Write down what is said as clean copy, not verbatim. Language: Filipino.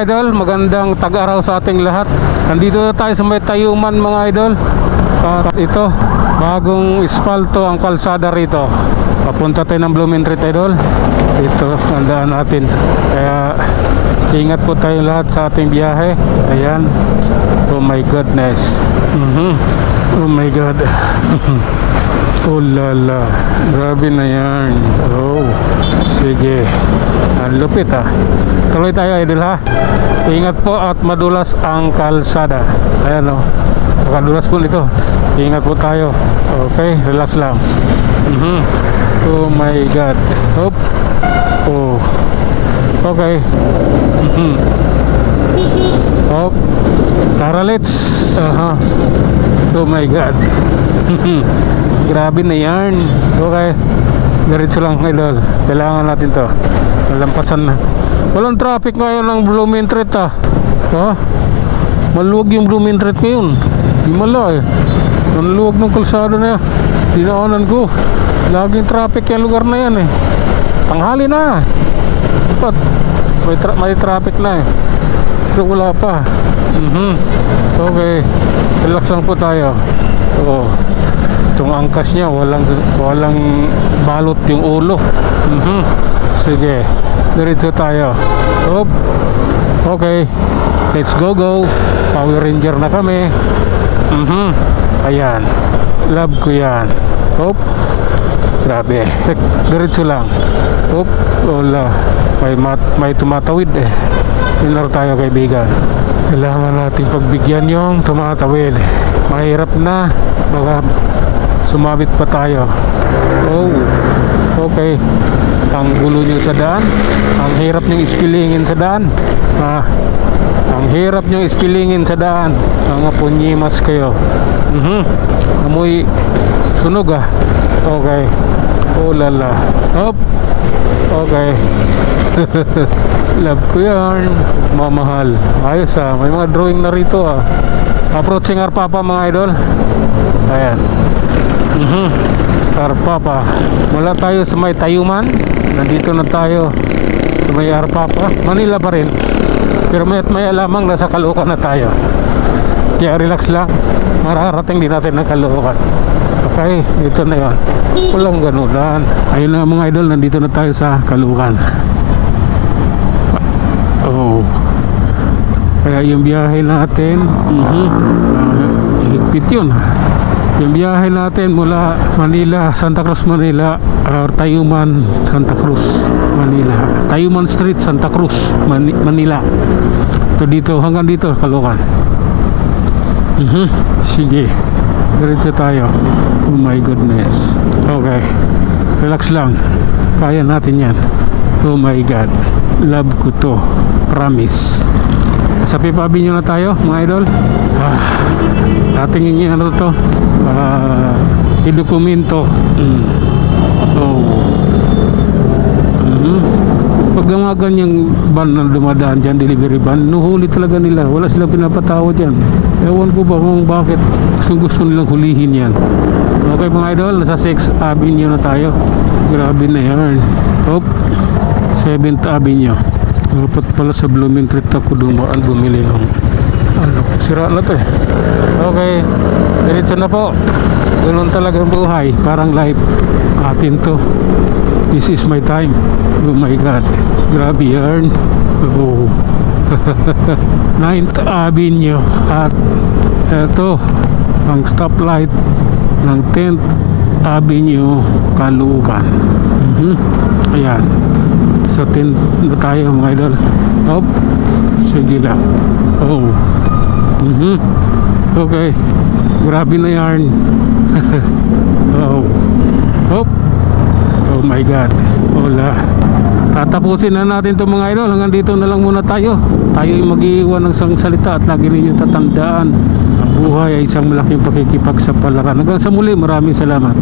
idol, magandang tag-araw sa ating lahat. Nandito na tayo sa may Tayuman mga idol. At ito, bagong ispalto ang kalsada rito. Papunta tayo ng Blumentritt idol. Ito, handaan natin. Kaya ingat po tayo lahat sa ating biyahe. Ayan. Oh my goodness. Oh my god. Oh lala, grabe na yan. Oh, sige. Ang lupit ha. Tuloy tayo idol ha. Ingat po at madulas ang kalsada. Ayan o, makadulas po nito. Ingat po tayo. Okay, relax lang. Oh my god. Hop. Oh. Okay. Hop. Tara, let's. Oh my god. Grabe na yan. Okay, diretso lang idol. Kailangan natin to. Malampasan na. Walang traffic ngayon ng Blumentritt ha. Maluwag yung Blumentritt ngayon. Di mala eh. Ang luwag ng kalsada na yan. Dinaanan ko. Laging traffic yung lugar na yan eh. Tanghali na. Dapat may traffic na eh. Pero wala pa. Okay, relax lang po tayo. Oo. Itong angkas niya walang balot yung ulo. Sige, diretso tayo. Hop. Okay, let's go. Power Ranger na kami. Ayan, love ko yan. Hop. Grabe, diretso lang. Hop. Wala, may tumatawid eh. Minor tayo kaibigan. Kailangan natin pagbigyan yung tumatawid. Mahirap na, baka sumabit pa tayo. Oh, okay. Ang gulo nyo sa daan. Ang hirap nyo ispilingin sa daan. Ang hirap nyo ispilingin sa daan. Mga punyimas kayo. Amoy sunog ah. Okay. Oh lala. Hop. Okay. Love ko yan. Mamahal. Ayos ah. May mga drawing na rito ah. Approaching Arpapa mga idol. Ayan. Arpapa. Mula tayo sa may Tayuman. Nandito na tayo sa may Arpapa. Manila pa rin. Pero may lamang nasa Caloocan na tayo. Kaya relax lang. Mararating din natin ng Caloocan. Okay, ito na yun. Walang ganunan. Ayun na mga idol, nandito na tayo sa Caloocan. Oh. Kaya yung biyahe natin higpit yun. Yung biyahe natin mula Manila, Santa Cruz, Manila, or Tayuman, Santa Cruz, Manila, Tayuman Street, Santa Cruz, Manila. So dito, hanggang dito, Caloocan. Sige, diretso tayo. Oh my goodness. Okay, relax lang. Kaya natin yan. Oh my god, love ko to. Promise. Sa Pipabi nyo na tayo mga idol. Ating ano to, idokumento. Pag mga ganyang van na dumadaan dyan, delivery van, nuhuli talaga nila. Wala silang pinapatawad dyan. Ewan ko ba kung bakit gusto nilang hulihin yan. Okay mga idol, nasa 6th Avenue na tayo. Grabe na yan. Hop, 7th Avenue. Dapat pala sa Blumentritt ako dumaan bumili ng sira na to eh. Okay, diretso na po. Ganun talaga ang buhay, parang life atin to. This is my time. Oh my god, grabe yan. Oh. 9th Avenue. At eto ang stoplight ng 10th Avenue, Caloocan. Ayan, sa 10 na tayo mga idol. Hop, sige lang. Oh. Okay, grabe na yan. Oh. Hop. Oh my god. Wala. Tatapusin na natin itong mga idol. Hanggang dito na lang muna tayo. Tayo ay mag-iiwan ng isang salita. At lagi ninyo tatandaan, ang buhay ay isang malaking pakikipagsapalaran. Hanggang sa muli, maraming salamat.